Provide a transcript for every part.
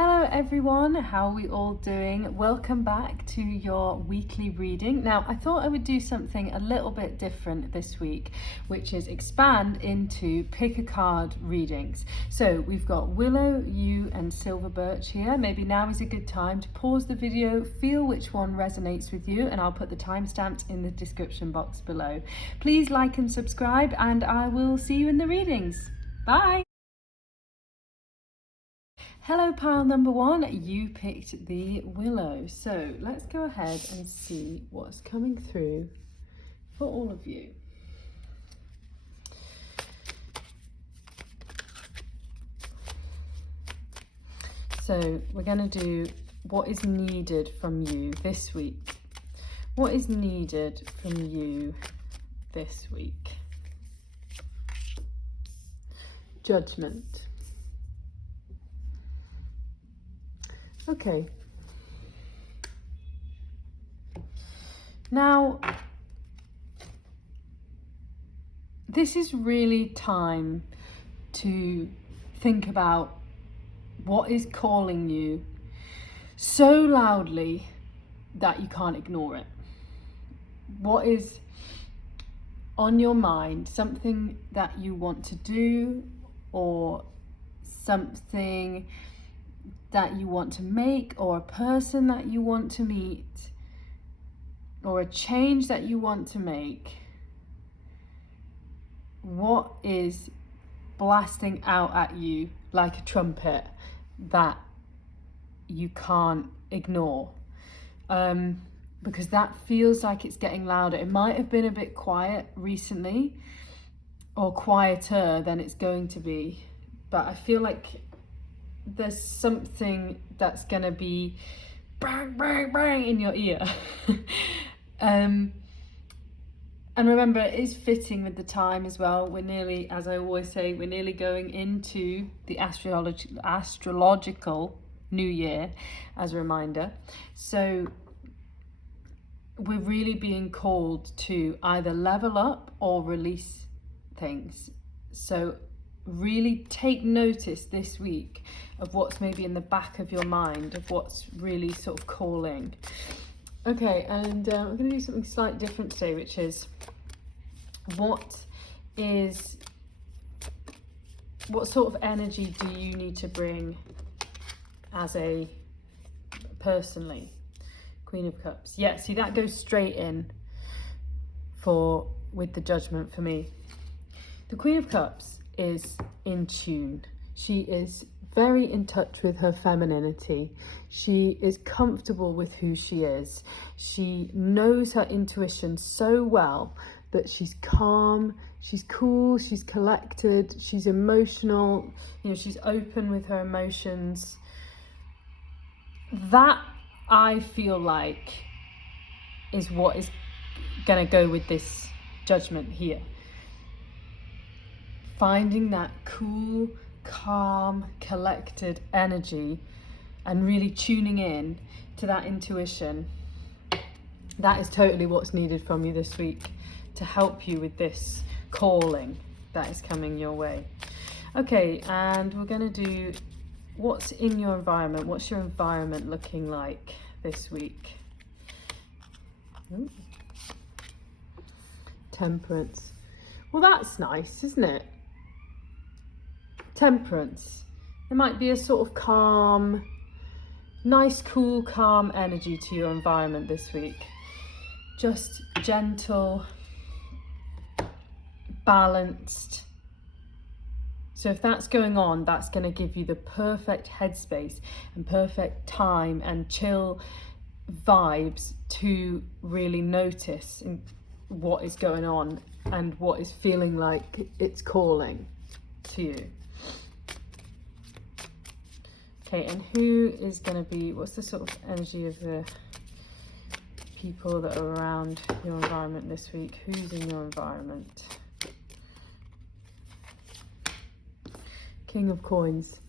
Hello everyone, how are we all doing? Welcome back to your weekly reading. Now, I thought I would do something a little bit different this week, which is expand into pick a card readings. So we've got Willow, you and Silver Birch here. Maybe now is a good time to pause the video, feel which one resonates with you, and I'll put the timestamps in the description box below. Please like and subscribe, and I will see you in the readings. Bye! Hello pile number one, you picked the Willow. So let's go ahead and see what's coming through for all of you. So we're going to do what is needed from you this week. What is needed from you this week? Judgment. Okay. Now, this is really time to think about what is calling you so loudly that you can't ignore it. What is on your mind, something that you want to do, or something that you want to make, or a person that you want to meet, or a change that you want to make. What is blasting out at you like a trumpet that you can't ignore? Because that feels like it's getting louder. It might have been a bit quiet recently, or quieter than it's going to be, but I feel like there's something that's gonna be bang, bang, bang in your ear. And remember, it is fitting with the time as well. We're nearly, as I always say, we're nearly going into the astrological new year, as a reminder. So we're really being called to either level up or release things. So really take notice this week of what's maybe in the back of your mind, of what's really sort of calling. Okay, and we're going to do something slightly different today, which is what sort of energy do you need to bring as a personally? Queen of Cups. Yeah, see, that goes straight in with the Judgment for me. The Queen of Cups is in tune. She is very in touch with her femininity. She is comfortable with who she is. She knows her intuition so well that she's calm, she's cool, she's collected, she's emotional, she's open with her emotions. That, I feel like, is what is gonna go with this Judgment here. Finding that cool, calm, collected energy and really tuning in to that intuition. That is totally what's needed from you this week to help you with this calling that is coming your way. Okay, and we're going to do what's in your environment. What's your environment looking like this week? Temperance. Well, that's nice, isn't it? Temperance. There might be a sort of calm, nice, cool, calm energy to your environment this week. Just gentle, balanced. So if that's going on, that's going to give you the perfect headspace and perfect time and chill vibes to really notice what is going on and what is feeling like it's calling to you. Okay, and who is going to be, what's the sort of energy of the people that are around your environment this week? Who's in your environment? King of Coins.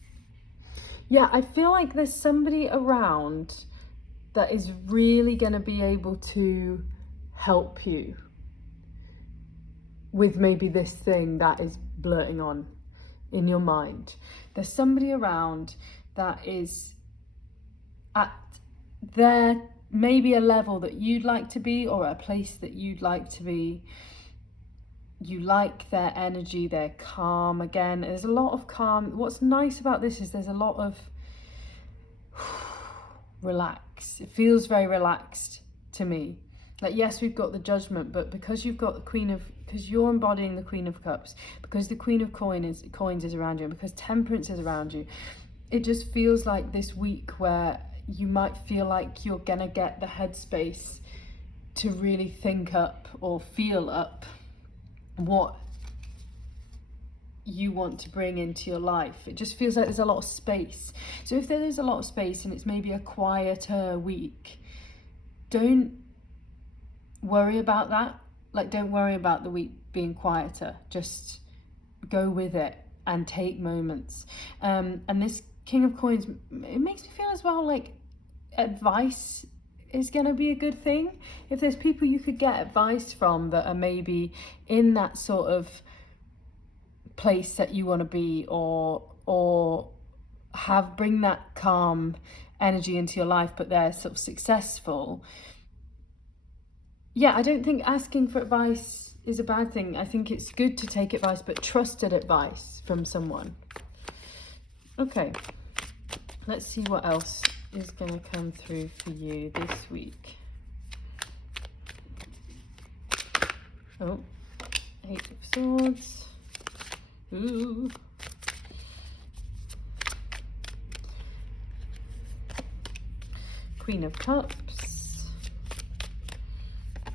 Yeah, I feel like there's somebody around that is really going to be able to help you with maybe this thing that is blurting on in your mind. There's somebody around that is at their maybe a level that you'd like to be, or a place that you'd like to be. You like their energy, they're calm again. There's a lot of calm. What's nice about this is there's a lot of relax. It feels very relaxed to me. Like, yes, we've got the Judgment, but because you've got the because you're embodying the Queen of Cups, because the Queen of Coins is around you, and because Temperance is around you, it just feels like this week where you might feel like you're gonna get the headspace to really think up or feel up what you want to bring into your life. It just feels like there's a lot of space. So if there is a lot of space and it's maybe a quieter week, don't worry about that. Like, don't worry about the week being quieter. Just go with it and take moments. And this King of Coins, it makes me feel as well like advice is going to be a good thing. If there's people you could get advice from that are maybe in that sort of place that you want to be, or bring that calm energy into your life, but they're sort of successful. Yeah, I don't think asking for advice is a bad thing. I think it's good to take advice, but trusted advice from someone. Okay, let's see what else is going to come through for you this week. Oh, 8 of Swords. Ooh. Queen of Cups.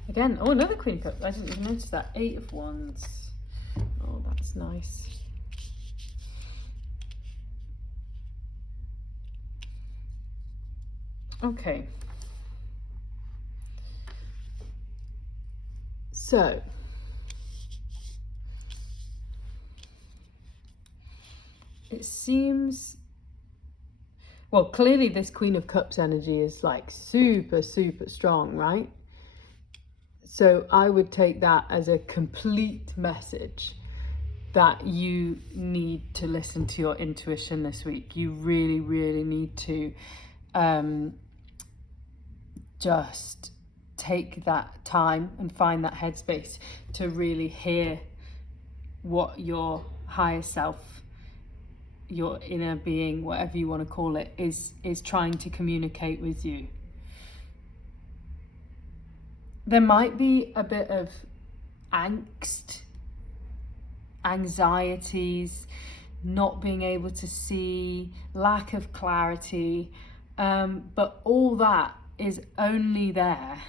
Again, oh, another Queen of Cups. I didn't even notice that. 8 of Wands. Oh, that's nice. Okay. So, it seems, well, clearly this Queen of Cups energy is like super, super strong, right? So I would take that as a complete message that you need to listen to your intuition this week. You really, really need to just take that time and find that headspace to really hear what your higher self, your inner being, whatever you want to call it, is trying to communicate with you. There might be a bit of angst, anxieties, not being able to see, lack of clarity, but all that is only there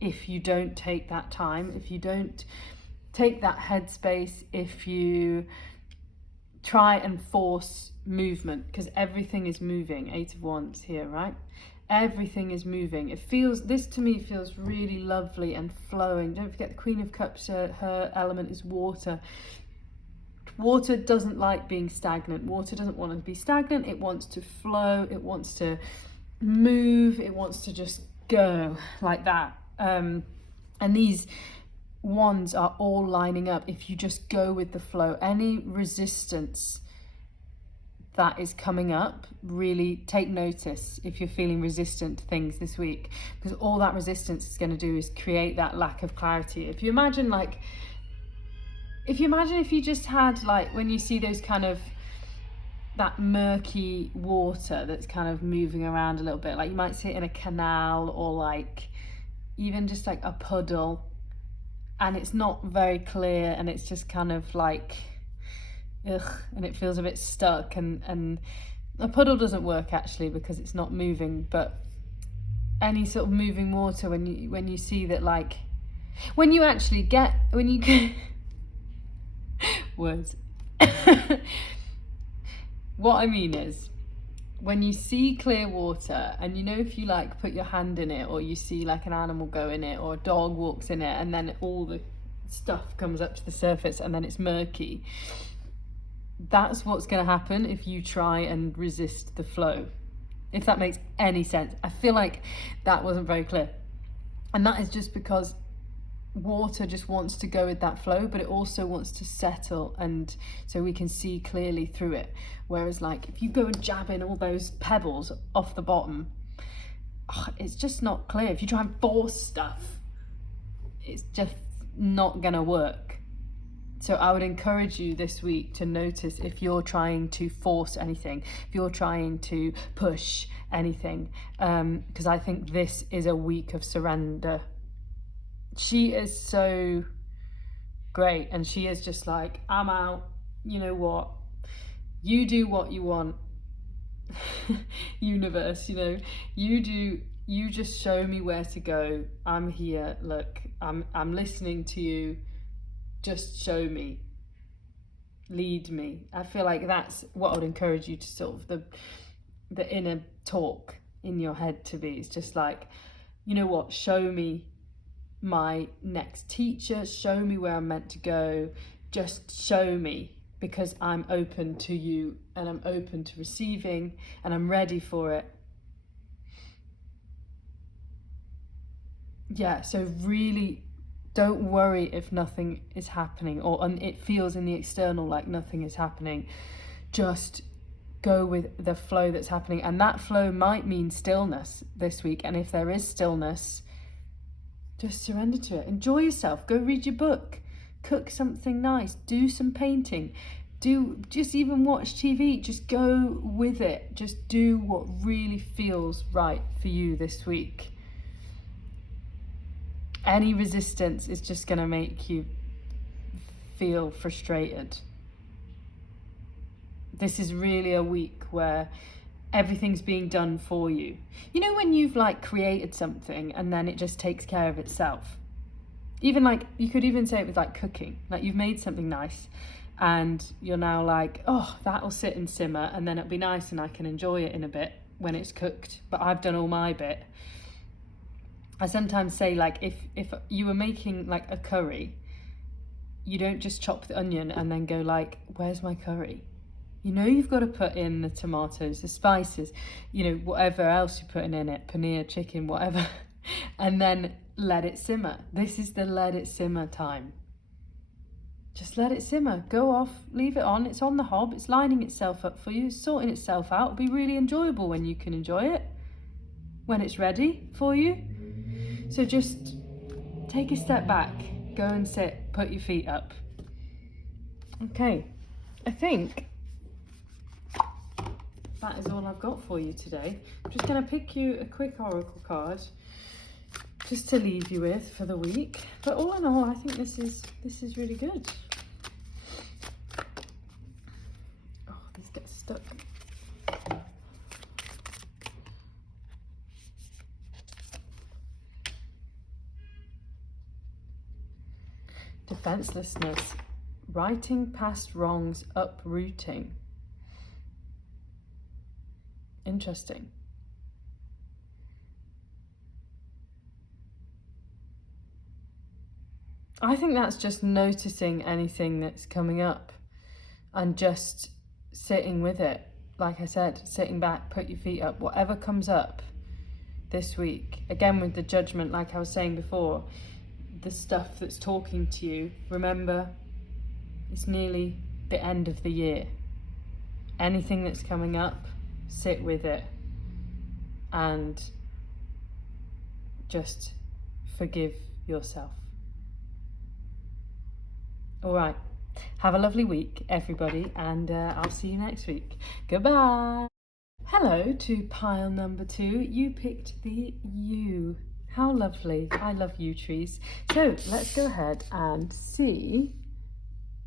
if you don't take that time, if you don't take that headspace, if you try and force movement, because everything is moving. 8 of Wands here, right? Everything is moving. It feels, this to me feels really lovely and flowing. Don't forget the Queen of Cups, her element is water. Water doesn't like being stagnant. Water doesn't want to be stagnant. It wants to flow. It wants to move. It wants to just go like that. And these wands are all lining up. If you just go with the flow, any resistance that is coming up, really take notice if you're feeling resistant to things this week, because all that resistance is going to do is create that lack of clarity. If you imagine if you just had, like, when you see those kind of, that murky water that's kind of moving around a little bit, like you might see it in a canal, or like even just like a puddle, and it's not very clear, and it's just kind of like, ugh, and it feels a bit stuck, and a puddle doesn't work actually because it's not moving, but any sort of moving water, when you see that, like, when you get words. What I mean is, when you see clear water, and you know, if you like put your hand in it, or you see like an animal go in it, or a dog walks in it, and then all the stuff comes up to the surface and then it's murky, that's what's going to happen if you try and resist the flow. If that makes any sense. I feel like that wasn't very clear, and that is just because water just wants to go with that flow, but it also wants to settle, and so we can see clearly through it. Whereas, like, if you go and jab in all those pebbles off the bottom, it's just not clear. If you try and force stuff, it's just not gonna work. So I would encourage you this week to notice if you're trying to force anything, if you're trying to push anything, because I think this is a week of surrender. She is so great, and she is just like, I'm out, you know what, you do what you want. Universe, you know, you just show me where to go. I'm here, look, I'm listening to you, just show me, lead me. I feel like that's what I would encourage you to sort of the inner talk in your head to be. It's just like, you know what, show me my next teacher, show me where I'm meant to go, just show me, because I'm open to you and I'm open to receiving and I'm ready for it. Yeah, so really don't worry if nothing is happening, or it feels in the external like nothing is happening. Just go with the flow that's happening, and that flow might mean stillness this week. And if there is stillness, just surrender to it. Enjoy yourself. Go read your book. Cook something nice. Do some painting. Just even watch TV. Just go with it. Just do what really feels right for you this week. Any resistance is just going to make you feel frustrated. This is really a week where everything's being done for you. You know when you've like created something and then it just takes care of itself? Even like, you could even say it with like cooking. Like you've made something nice and you're now like, oh, that'll sit and simmer and then it'll be nice and I can enjoy it in a bit when it's cooked, but I've done all my bit. I sometimes say, like, if you were making like a curry, you don't just chop the onion and then go like, where's my curry? You know, you've got to put in the tomatoes, the spices, you know, whatever else you're putting in it, paneer, chicken, whatever, and then let it simmer. This is the let it simmer time. Just let it simmer. Go off, leave it on. It's on the hob. It's lining itself up for you. It's sorting itself out. It'll be really enjoyable when you can enjoy it, when it's ready for you. So just take a step back. Go and sit. Put your feet up. Okay. I think that is all I've got for you today. I'm just going to pick you a quick oracle card just to leave you with for the week. But all in all, I think this is really good. Oh, these get stuck. Defenselessness, righting past wrongs, uprooting. Interesting. I think that's just noticing anything that's coming up and just sitting with it. Like I said, sitting back, put your feet up, whatever comes up this week. Again, with the judgment, like I was saying before, the stuff that's talking to you, remember, it's nearly the end of the year. Anything that's coming up, sit with it and just forgive yourself. All right, have a lovely week, everybody, and I'll see you next week. Goodbye. Hello to pile number 2. You picked the U. How lovely. I love yew trees. So let's go ahead and see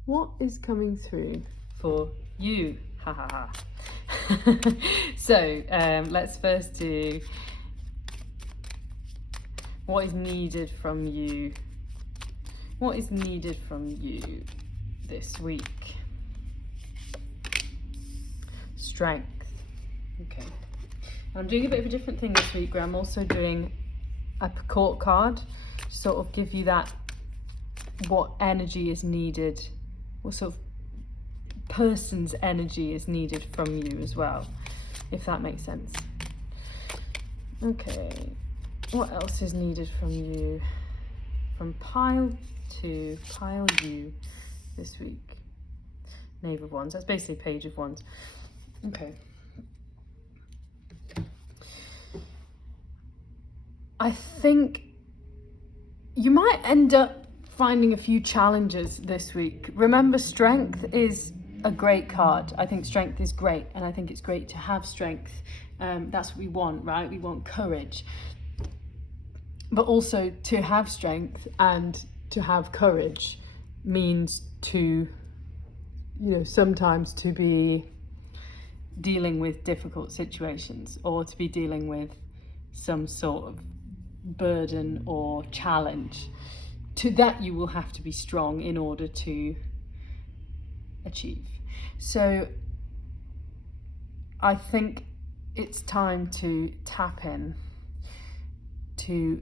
what is coming through for you. Ha ha ha. So let's first do what is needed from you. What is needed from you this week? Strength. Okay. I'm doing a bit of a different thing this week where I'm also doing a court card, sort of give you that, what energy is needed, what sort of person's energy is needed from you as well, if that makes sense. Okay, what else is needed from you? From pile 2, pile U this week. Knave of Wands, that's basically Page of Wands. Okay. I think you might end up finding a few challenges this week. Remember, strength is a great card. I think strength is great, and I think it's great to have strength. That's what we want, right? We want courage. But also to have strength and to have courage means to, sometimes to be dealing with difficult situations, or to be dealing with some sort of burden or challenge. To that you will have to be strong in order to achieve. So I think it's time to tap in to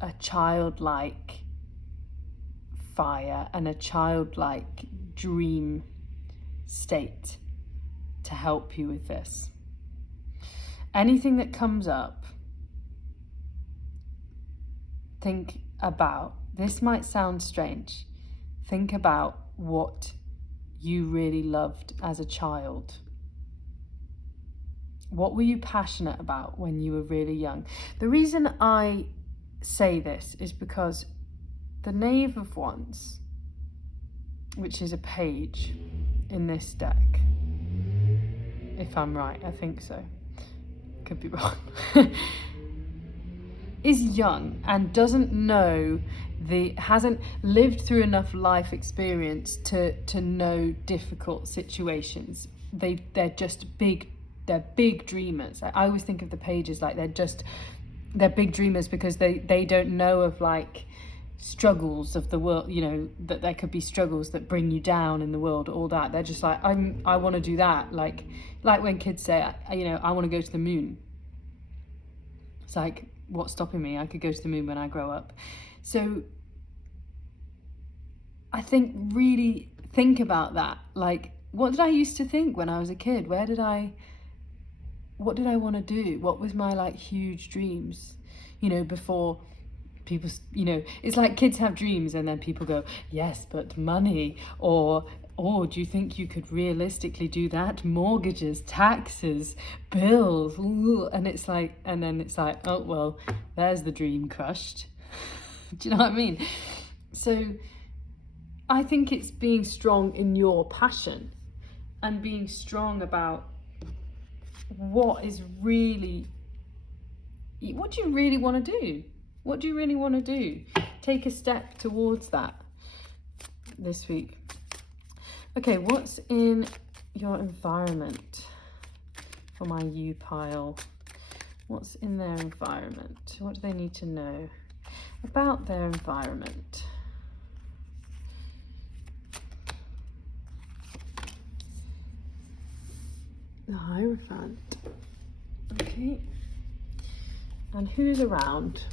a childlike fire and a childlike dream state to help you with this. Anything that comes up, think about, this might sound strange, think about what you really loved as a child. What were you passionate about when you were really young? The reason I say this is because the Knave of Wands, which is a page in this deck, if I'm right, I think so, could be wrong, is young and doesn't know hasn't lived through enough life experience to know difficult situations. They're just big. They're big dreamers. I always think of the pages like they're big dreamers because they don't know of like struggles of the world, that there could be struggles that bring you down in the world, all that. They're just like, I want to do that. Like when kids say, I want to go to the moon. It's like, what's stopping me? I could go to the moon when I grow up. So I think really think about that. Like, what did I used to think when I was a kid? What did I want to do? What was my like huge dreams? Before people, it's like kids have dreams and then people go, yes, but money, or do you think you could realistically do that? Mortgages, taxes, bills, ooh. And then it's like, oh, well, there's the dream crushed. Do you know what I mean? So I think it's being strong in your passion and being strong about what do you really want to do? What do you really want to do? Take a step towards that this week. Okay, what's in your environment for my U pile? What's in their environment? What do they need to know about their environment? The Hierophant. Okay. And who's around?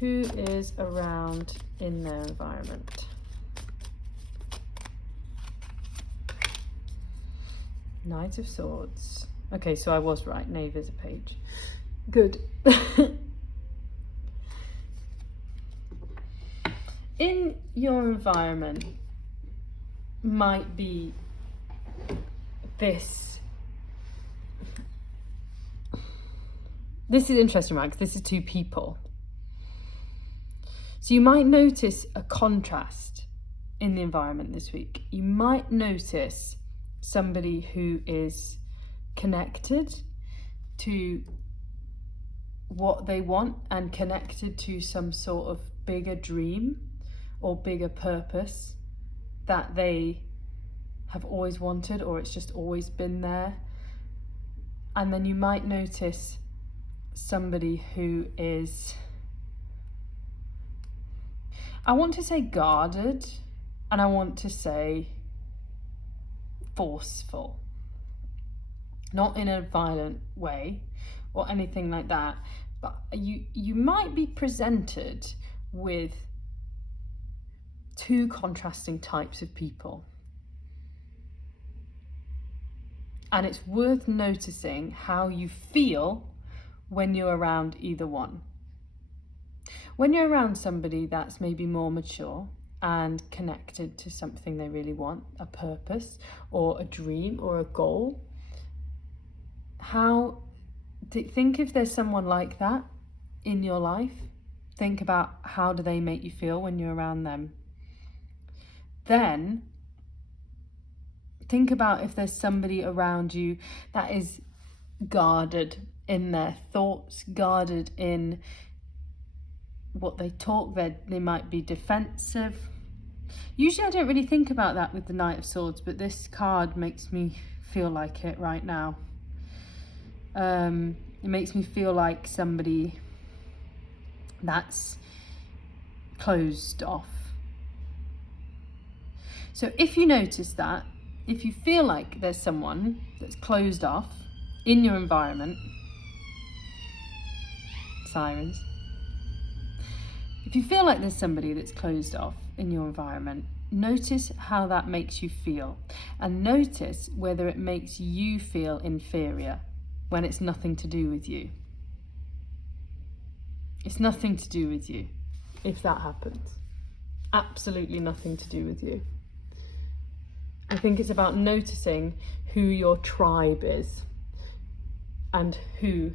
Who is around in their environment? Knight of Swords. Okay, so I was right. Knave is a page. Good. In your environment might be this. This is interesting, right? Because this is two people. So you might notice a contrast in the environment this week. You might notice somebody who is connected to what they want and connected to some sort of bigger dream or bigger purpose that they have always wanted, or it's just always been there. And then you might notice somebody who is, I want to say guarded, and I want to say forceful. Not in a violent way or anything like that, but you might be presented with two contrasting types of people. And it's worth noticing how you feel when you're around either one. When you're around somebody that's maybe more mature and connected to something they really want, a purpose or a dream or a goal, how think if there's someone like that in your life. Think about how do they make you feel when you're around them. Then think about if there's somebody around you that is guarded in their thoughts, guarded in what they talk, they might be defensive. Usually I don't really think about that with the Knight of Swords, but this card makes me feel like it right now. It makes me feel like somebody that's closed off. So if you notice that, if you feel like there's someone that's closed off in your environment, sirens, if you feel like there's somebody that's closed off in your environment, notice how that makes you feel, and notice whether it makes you feel inferior when it's nothing to do with you. It's nothing to do with you if that happens. Absolutely nothing to do with you. I think it's about noticing who your tribe is and who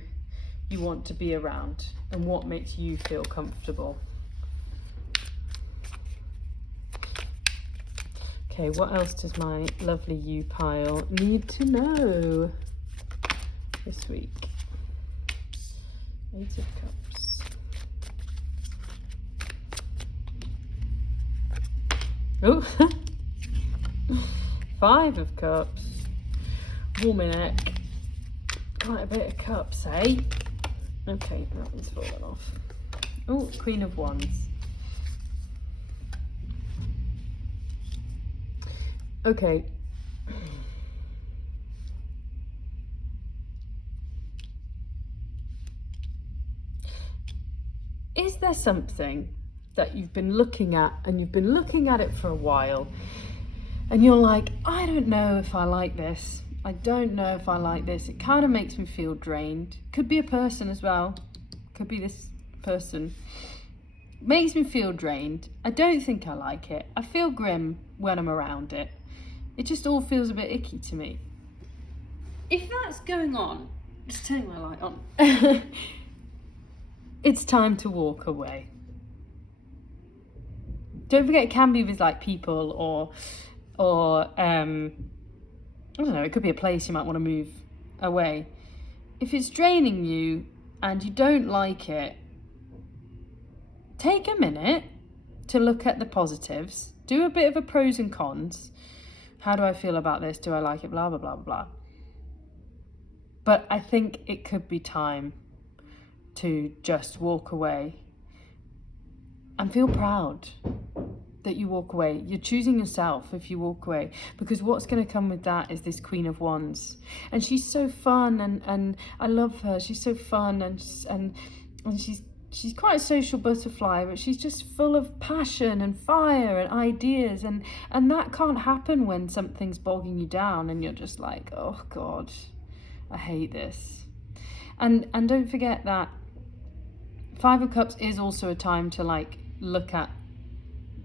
you want to be around and what makes you feel comfortable. Okay, what else does my lovely you pile need to know this week? Eight of Cups. Oh, Five of Cups. Woman-neck. Quite a bit of cups, eh? Okay, that one's fallen off. Oh, Queen of Wands. Okay. Is there something that you've been looking at and you've been looking at it for a while and you're like, I don't know if I like this. I don't know if I like this. It kind of makes me feel drained. Could be a person as well. Could be this person. Makes me feel drained. I don't think I like it. I feel grim when I'm around it. It just all feels a bit icky to me. If that's going on, just turning my light on. It's time to walk away. Don't forget, it can be with like people or I don't know, it could be a place you might want to move away. If it's draining you and you don't like it, take a minute to look at the positives. Do a bit of a pros and cons. How do I feel about this? Do I like it? Blah, blah, blah, blah. But I think it could be time to just walk away and feel proud that you walk away. You're choosing yourself if you walk away, because what's going to come with that is this Queen of Wands, and she's so fun, and I love her. She's so fun, and she's quite a social butterfly, but she's just full of passion and fire and ideas, and that can't happen when something's bogging you down and you're just like, oh God, I hate this. And don't forget that Five of Cups is also a time to like look at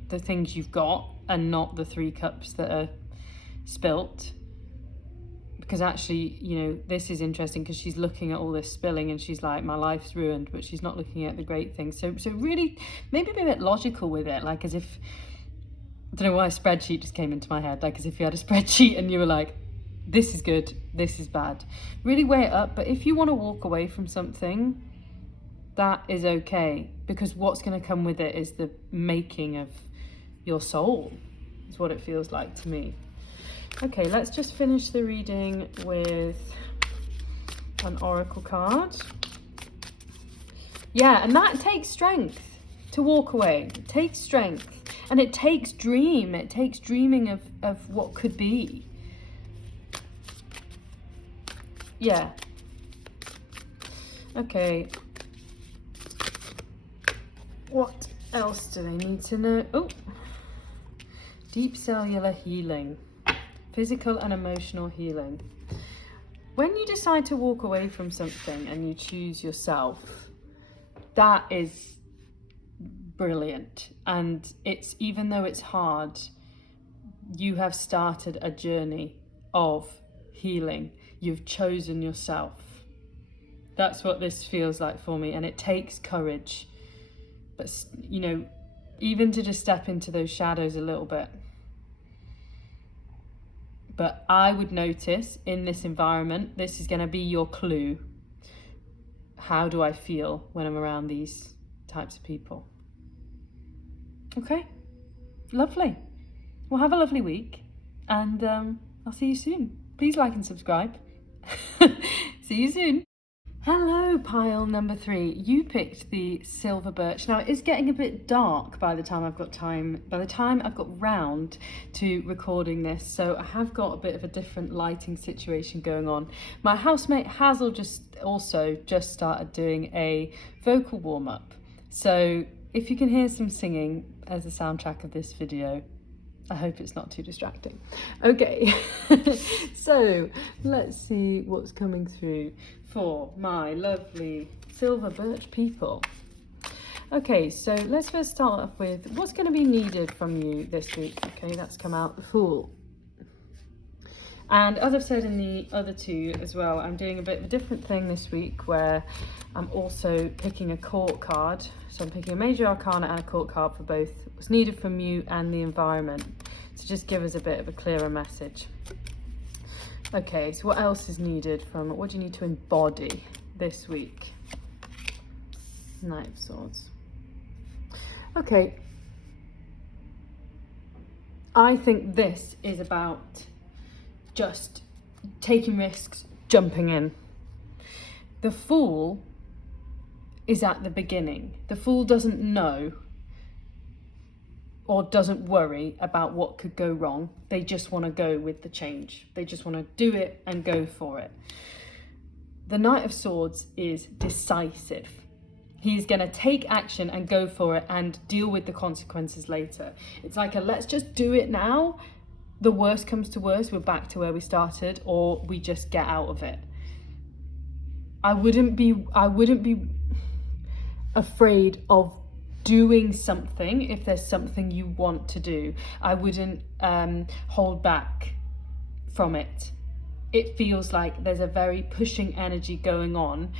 the things you've got and not the Three Cups that are spilt. Because actually, you know, this is interesting because she's looking at all this spilling and she's like, my life's ruined, but she's not looking at the great things. So really, maybe be a bit logical with it, like as if, I don't know why a spreadsheet just came into my head, like as if you had a spreadsheet and you were like, this is good, this is bad. Really weigh it up, but if you want to walk away from something, that is okay, because what's going to come with it is the making of your soul, is what it feels like to me. Okay, let's just finish the reading with an oracle card. Yeah, and that takes strength to walk away. It takes strength, and it takes dream. It takes dreaming of what could be. Yeah. Okay. What else do they need to know? Oh, deep cellular healing. Physical and emotional healing. When you decide to walk away from something and you choose yourself, that is brilliant. And it's, even though it's hard, you have started a journey of healing. You've chosen yourself. That's what this feels like for me, and it takes courage. But, you know, even to just step into those shadows a little bit. But I would notice in this environment, this is going to be your clue. How do I feel when I'm around these types of people? Okay, lovely. Well, have a lovely week, and I'll see you soon. Please like and subscribe. See you soon. Hello, pile number 3. You picked the silver birch. Now, it's getting a bit dark by the time I've got round to recording this, so I have got a bit of a different lighting situation going on. My housemate Hazel just started doing a vocal warm-up, so if you can hear some singing as a soundtrack of this video, I hope it's not too distracting. Okay, so let's see what's coming through for my lovely silver birch people. Okay, so let's first start off with what's going to be needed from you this week. Okay, that's come out, the Fool. And as I've said in the other two as well, I'm doing a bit of a different thing this week where I'm also picking a court card. So I'm picking a major arcana and a court card for both what's needed from you and the environment, to just give us a bit of a clearer message. Okay, so what else is needed from, what do you need to embody this week? Knight of Swords. Okay. I think this is about just taking risks, jumping in. The Fool is at the beginning. The Fool doesn't know or doesn't worry about what could go wrong. They just want to go with the change. They just want to do it and go for it. The Knight of Swords is decisive. He's going to take action and go for it and deal with the consequences later. It's like a let's just do it now. The worst comes to worst, we're back to where we started, or we just get out of it. I wouldn't be afraid of doing something if there's something you want to do. I wouldn't hold back from it. It feels like there's a very pushing energy going on,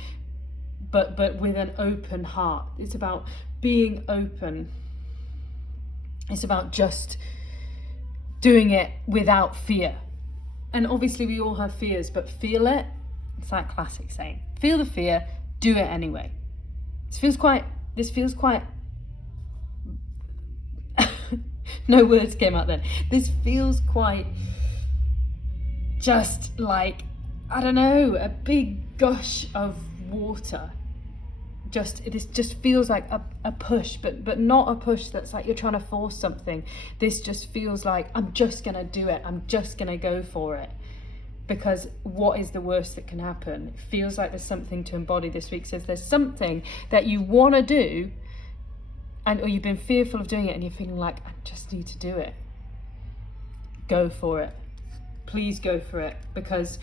but with an open heart. It's about being open. It's about just doing it without fear. And obviously we all have fears, but feel it. It's that classic saying, feel the fear, do it anyway. This feels quite no words came out then. This feels quite just like, I don't know, a big gush of water. This just feels like a push, but not a push that's like you're trying to force something. This just feels like I'm just gonna do it. I'm just gonna go for it. Because what is the worst that can happen? It feels like there's something to embody this week. So if there's something that you want to do, or you've been fearful of doing it and you're feeling like, I just need to do it, go for it. Please go for it, because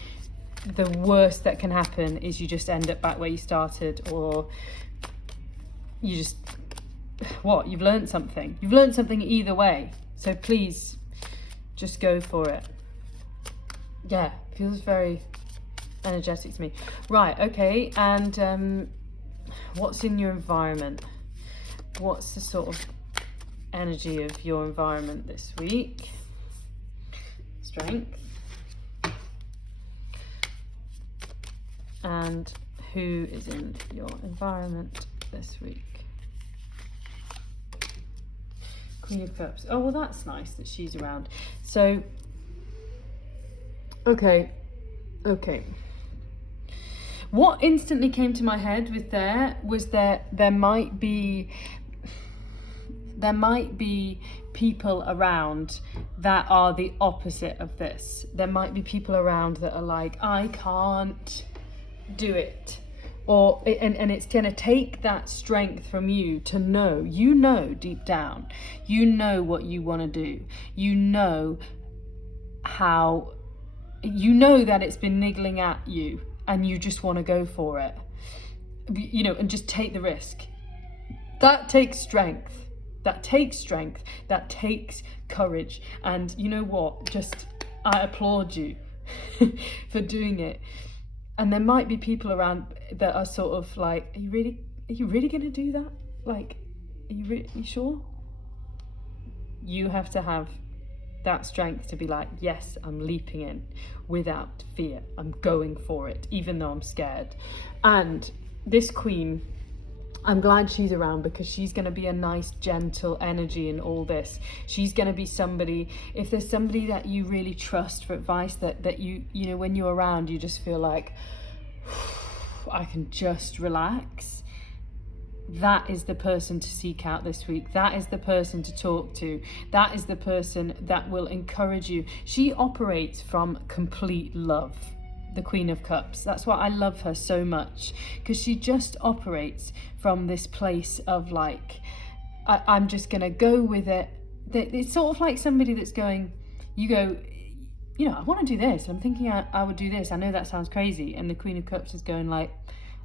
the worst that can happen is you just end up back where you started, or you just, you've learned something. You've learned something either way. So please, just go for it. Yeah, feels very energetic to me. Right, okay, and what's in your environment? What's the sort of energy of your environment this week? Strength. And who is in your environment this week? Queen of Cups. Oh, well, that's nice that she's around. So, okay. What instantly came to my head with there might be people around that are the opposite of this. There might be people around that are like, I can't do it. And it's going to take that strength from you to know, deep down, what you want to do. That it's been niggling at you and you just want to go for it, and just take the risk. That takes strength. That takes courage. And you know what? I applaud you for doing it. And there might be people around that are sort of like, are you really going to do that? Like, are you sure? You have to have that strength to be like, yes, I'm leaping in without fear. I'm going for it, even though I'm scared. And this queen, I'm glad she's around, because she's going to be a nice, gentle energy in all this. She's going to be somebody, if there's somebody that you really trust for advice, that you know, when you're around, you just feel like, I can just relax. That is the person to seek out this week. That is the person to talk to. That is the person that will encourage you. She operates from complete love, the Queen of Cups. That's why I love her so much, because she just operates from this place of like, I'm just gonna go with it. It's sort of like somebody that's going, you go, you know, I want to do this. I'm thinking I would do this. I know that sounds crazy. And the Queen of Cups is going like,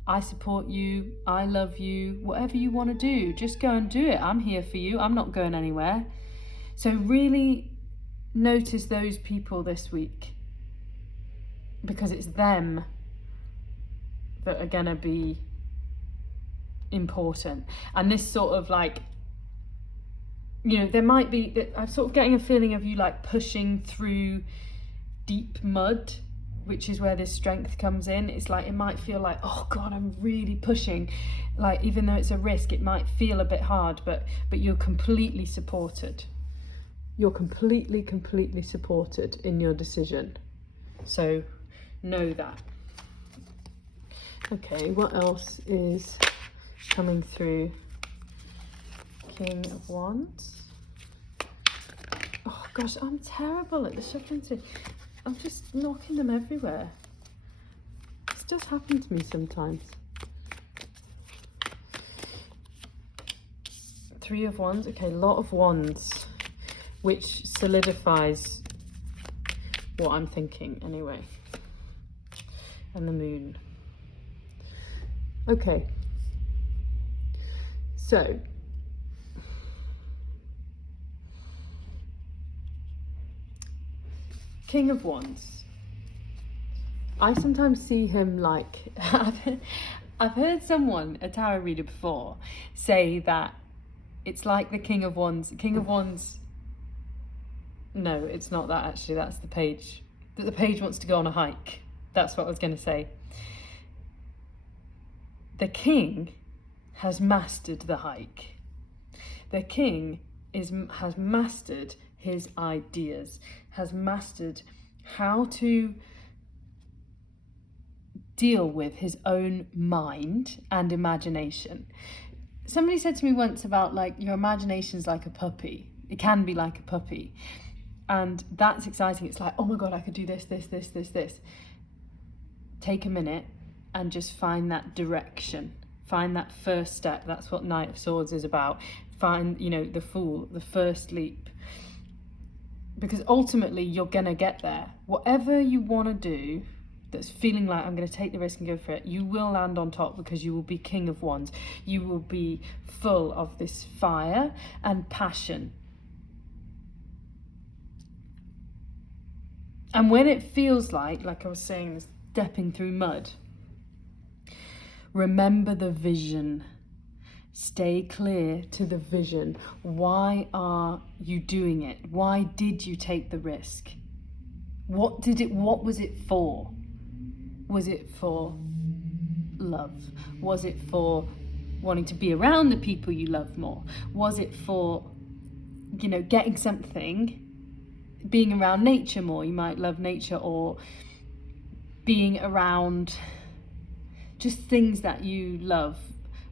I support you, I love you, whatever you want to do, just go and do it. I'm here for you, I'm not going anywhere. So really notice those people this week, because it's them that are gonna be important. And this sort of like, you know, there might be, I'm sort of getting a feeling of you like pushing through deep mud, which is where this strength comes in. It's like, it might feel like, oh God, I'm really pushing. Like, even though it's a risk, it might feel a bit hard, but you're completely supported. You're completely supported in your decision. So know that. Okay, what else is coming through? King of Wands. Oh gosh, I'm terrible at the shuffling today. I'm just knocking them everywhere. This does happen to me sometimes. Three of Wands. Okay, a lot of Wands, which solidifies what I'm thinking anyway. And the Moon. Okay. So, King of Wands. I sometimes see him like, I've heard someone, a tarot reader before, say that it's like the King of Wands. King of Wands, no, it's not that actually, that's the page. That the page wants to go on a hike. That's what I was going to say. The king has mastered the hike. The king has mastered his ideas, has mastered how to deal with his own mind and imagination. Somebody said to me once about like, your imagination's like a puppy. It can be like a puppy. And that's exciting. It's like, oh my God, I could do this. Take a minute and just find that direction. Find that first step. That's what Knight of Swords is about. Find, you know, the Fool, the first leap. Because ultimately you're gonna get there. Whatever you wanna do that's feeling like I'm gonna take the risk and go for it, you will land on top, because you will be King of Wands. You will be full of this fire and passion. And when it feels like I was saying, stepping through mud, remember the vision. Stay clear to the vision. Why are you doing it? Why did you take the risk? What was it for? Was it for love? Was it for wanting to be around the people you love more? Was it for, you know, getting something, being around nature more? You might love nature, or being around just things that you love,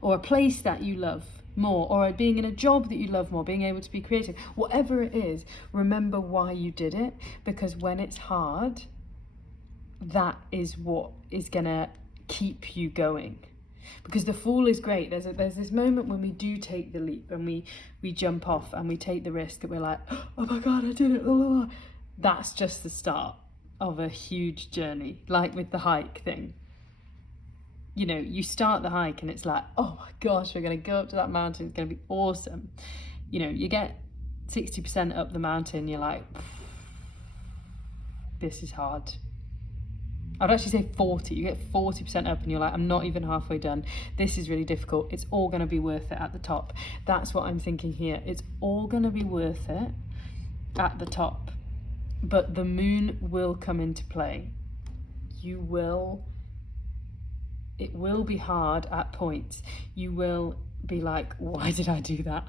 or a place that you love more, or being in a job that you love more, being able to be creative. Whatever it is, remember why you did it, because when it's hard, that is what is gonna keep you going. Because the Fool is great. There's this moment when we do take the leap and we jump off and we take the risk, and we're like, oh my God, I did it. That's just the start of a huge journey, like with the hike thing. You know, you start the hike and it's like, oh my gosh, we're going to go up to that mountain. It's going to be awesome. You know, you get 60% up the mountain. You're like, this is hard. I'd actually say 40. You get 40% up and you're like, I'm not even halfway done. This is really difficult. It's all going to be worth it at the top. That's what I'm thinking here. It's all going to be worth it at the top. But the moon will come into play. It will be hard at points. You will be like, why did I do that?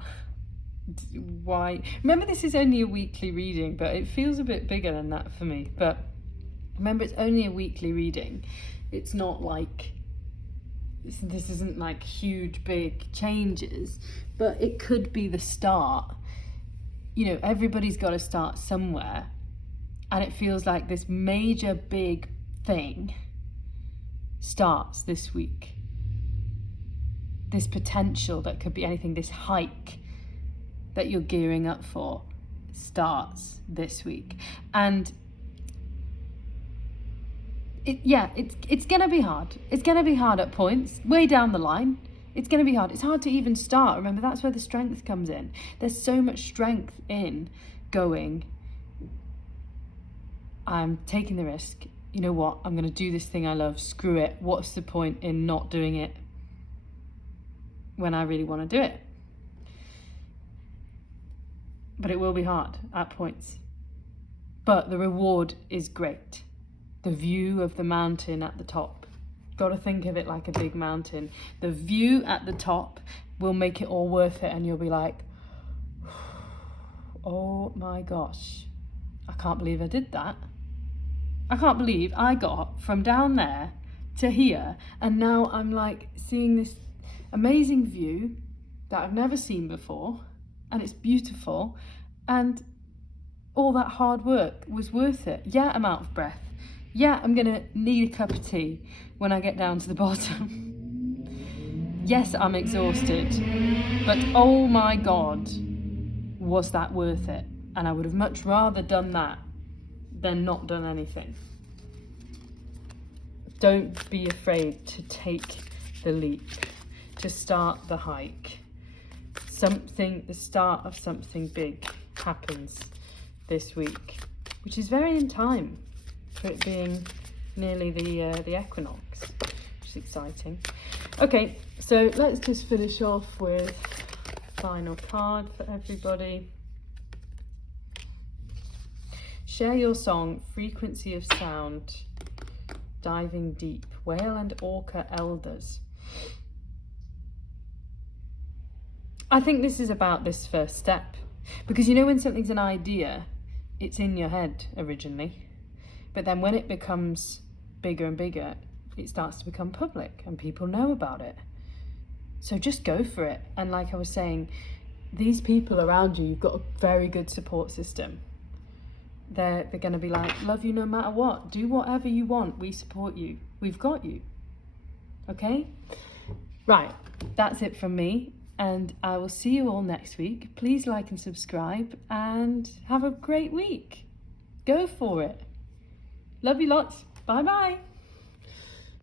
Why? Remember, this is only a weekly reading, but it feels a bit bigger than that for me. But remember, it's only a weekly reading. It's not like, this isn't like huge, big changes, but it could be the start. You know, everybody's got to start somewhere. And it feels like this major, big thing starts this week. This potential that could be anything, this hike that you're gearing up for starts this week. And it's gonna be hard. It's gonna be hard at points, way down the line. It's gonna be hard. It's hard to even start. Remember, that's where the strength comes in. There's so much strength in going, I'm taking the risk. You know what? I'm gonna do this thing I love. Screw it. What's the point in not doing it when I really want to do it? But it will be hard at points. But the reward is great. The view of the mountain at the top. Got to think of it like a big mountain. The view at the top will make it all worth it, and you'll be like, oh my gosh, I can't believe I did that. I can't believe I got from down there to here, and now I'm like seeing this amazing view that I've never seen before, and it's beautiful, and all that hard work was worth it. Yeah, I'm out of breath. Yeah, I'm gonna need a cup of tea when I get down to the bottom. Yes, I'm exhausted, but oh my God, was that worth it? And I would have much rather done that than not done anything. Don't be afraid to take the leap, to start the hike. The start of something big happens this week, which is very in time for it being nearly the equinox, which is exciting. Okay, so let's just finish off with final card for everybody. Share your song, frequency of sound, diving deep, whale and orca elders. I think this is about this first step, because you know when something's an idea, it's in your head originally, but then when it becomes bigger and bigger, it starts to become public and people know about it. So just go for it. And like I was saying, these people around you, you've got a very good support system. They're going to be like, love you no matter what. Do whatever you want. We support you. We've got you. Okay? Right. That's it from me. And I will see you all next week. Please like and subscribe and have a great week. Go for it. Love you lots. Bye-bye.